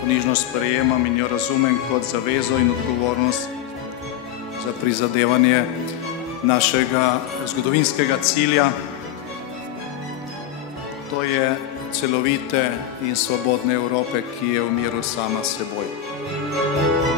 ponižno sprejemam in jo razumem kot zavezo in odgovornost za prizadevanje našega zgodovinskega cilja, to je celovite in svobodne Evrope, ki je v miru sama s seboj.